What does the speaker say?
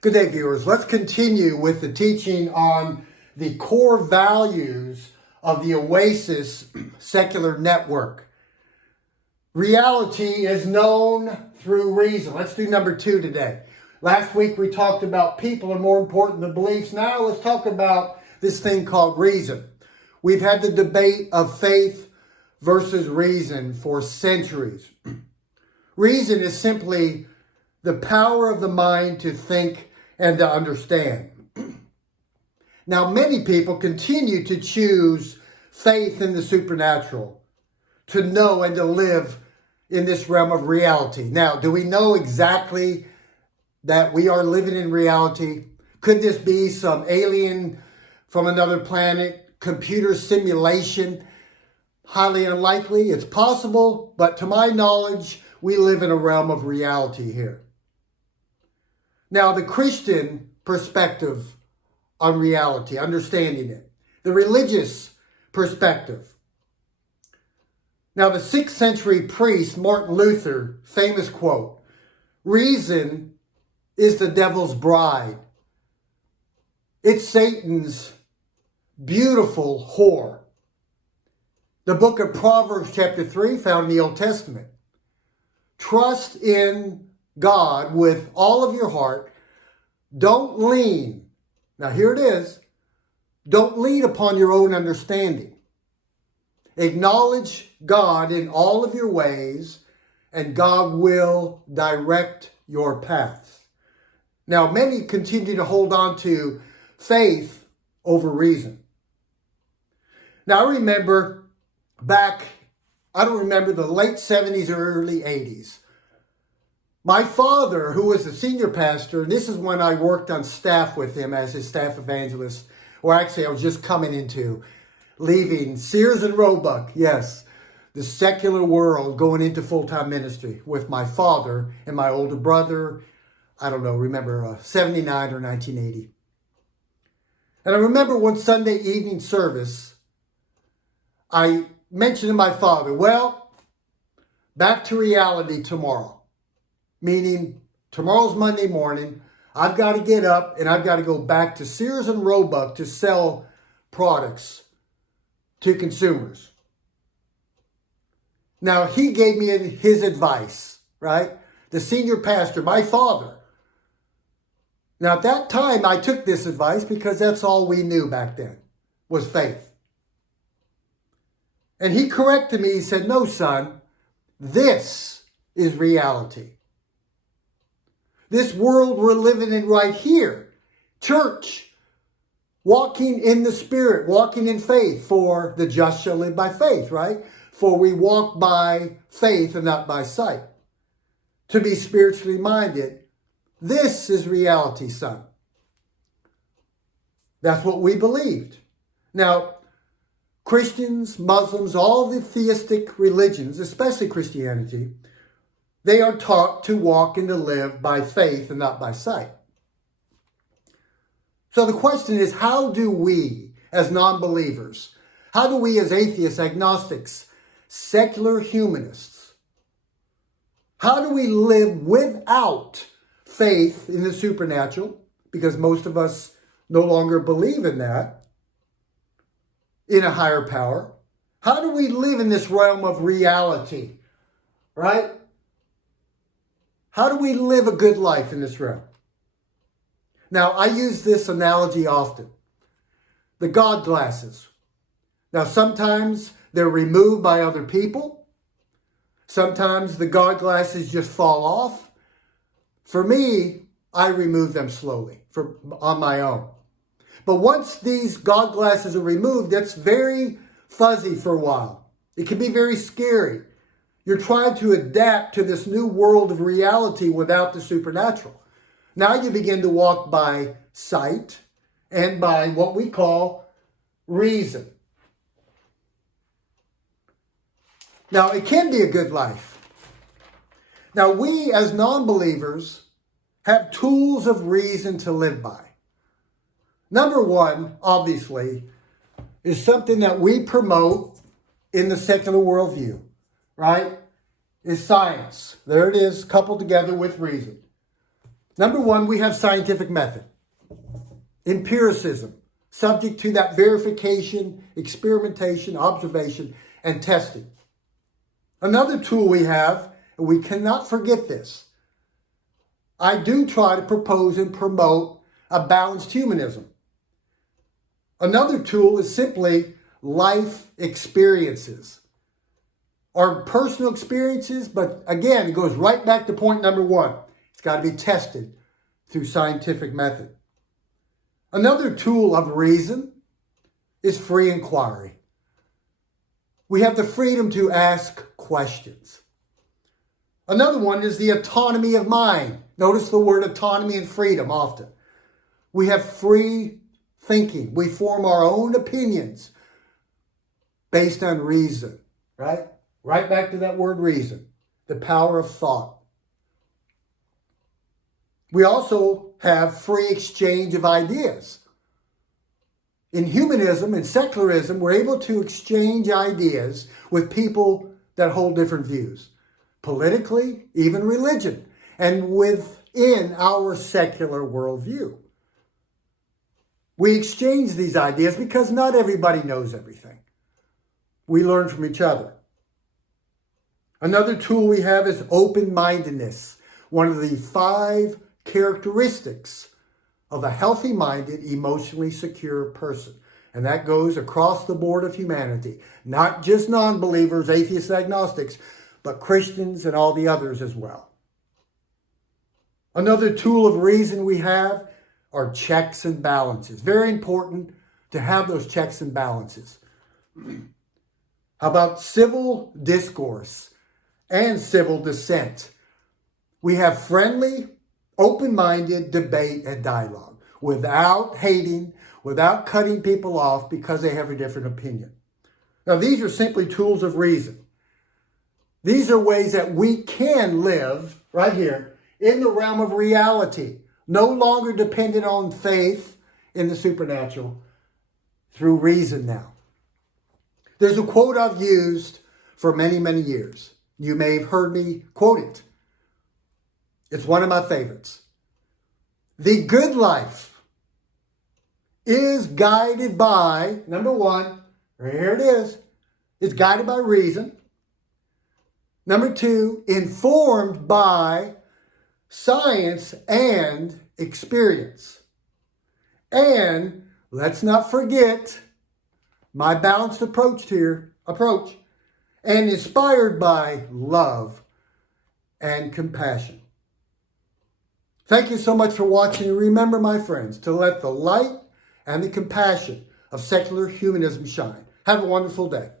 Good day, viewers. Let's continue with the teaching on the core values of the Oasis Secular Network. Reality is known through reason. Let's do number 2 today. Last week we talked about people are more important than beliefs. Now let's talk about this thing called reason. We've had the debate of faith versus reason for centuries. Reason is simply the power of the mind to think and to understand. Now, many people continue to choose faith in the supernatural, to know and to live in this realm of reality. Now, do we know exactly that we are living in reality? Could this be some alien from another planet, computer simulation? Highly unlikely. It's possible, but to my knowledge, we live in a realm of reality here. Now, the Christian perspective on reality, understanding it. The religious perspective. Now, the 6th century priest, Martin Luther, famous quote, "Reason is the devil's bride. It's Satan's beautiful whore." The book of Proverbs chapter 3, found in the Old Testament. Trust in God with all of your heart. Don't lean. Now here it is. Don't lean upon your own understanding. Acknowledge God in all of your ways, and God will direct your paths. Now many continue to hold on to faith over reason. Now I remember back, I don't remember, the late 70s or early 80s. My father, who was the senior pastor, and this is when I worked on staff with him as his staff evangelist, or actually I was just leaving Sears and Roebuck, yes, the secular world, going into full-time ministry with my father and my older brother, I don't know, remember 79 or 1980. And I remember one Sunday evening service, I mentioned to my father, well, back to reality tomorrow. Meaning, tomorrow's Monday morning, I've got to get up and I've got to go back to Sears and Roebuck to sell products to consumers. Now, he gave me his advice, right? The senior pastor, my father. Now, at that time, I took this advice because that's all we knew back then, was faith. And he corrected me. He said, "No, son, this is reality. This world we're living in right here, church, walking in the Spirit, walking in faith, for the just shall live by faith," right? For we walk by faith and not by sight. To be spiritually minded, this is reality, son. That's what we believed. Now, Christians, Muslims, all the theistic religions, especially Christianity, they are taught to walk and to live by faith and not by sight. So the question is, how do we as non-believers, how do we as atheists, agnostics, secular humanists, how do we live without faith in the supernatural? Because most of us no longer believe in that, in a higher power. How do we live in this realm of reality, right? How do we live a good life in this realm? Now, I use this analogy often. The God glasses. Now, sometimes they're removed by other people. Sometimes the God glasses just fall off. For me, I remove them slowly on my own. But once these God glasses are removed, that's very fuzzy for a while. It can be very scary. You're trying to adapt to this new world of reality without the supernatural. Now you begin to walk by sight and by what we call reason. Now, it can be a good life. Now, we as non-believers have tools of reason to live by. Number one, obviously, is something that we promote in the secular worldview, right? Is science. There it is, coupled together with reason. Number one, we have scientific method. Empiricism, subject to that verification, experimentation, observation, and testing. Another tool we have, and we cannot forget this, I do try to propose and promote a balanced humanism. Another tool is simply life experiences. Our personal experiences, but again, it goes right back to point number one. It's got to be tested through scientific method. Another tool of reason is free inquiry. We have the freedom to ask questions. Another one is the autonomy of mind. Notice the word autonomy and freedom often. We have free thinking. We form our own opinions based on reason, right? Right back to that word reason, the power of thought. We also have free exchange of ideas. In humanism and secularism, we're able to exchange ideas with people that hold different views, politically, even religion, and within our secular worldview. We exchange these ideas because not everybody knows everything. We learn from each other. Another tool we have is open-mindedness, one of the 5 characteristics of a healthy-minded, emotionally secure person. And that goes across the board of humanity, not just non-believers, atheists, agnostics, but Christians and all the others as well. Another tool of reason we have are checks and balances. Very important to have those checks and balances. How about civil discourse and civil dissent? We have friendly, open-minded debate and dialogue without hating, without cutting people off because they have a different opinion. Now, these are simply tools of reason. These are ways that we can live right here in the realm of reality, no longer dependent on faith in the supernatural, through reason now. There's a quote I've used for many, many years. You may have heard me quote it. It's one of my favorites. The good life is guided by, number one, here it is, it's guided by reason. Number 2, informed by science and experience. And let's not forget my balanced approach here, and inspired by love and compassion. Thank you so much for watching. And remember, my friends, to let the light and the compassion of secular humanism shine. Have a wonderful day.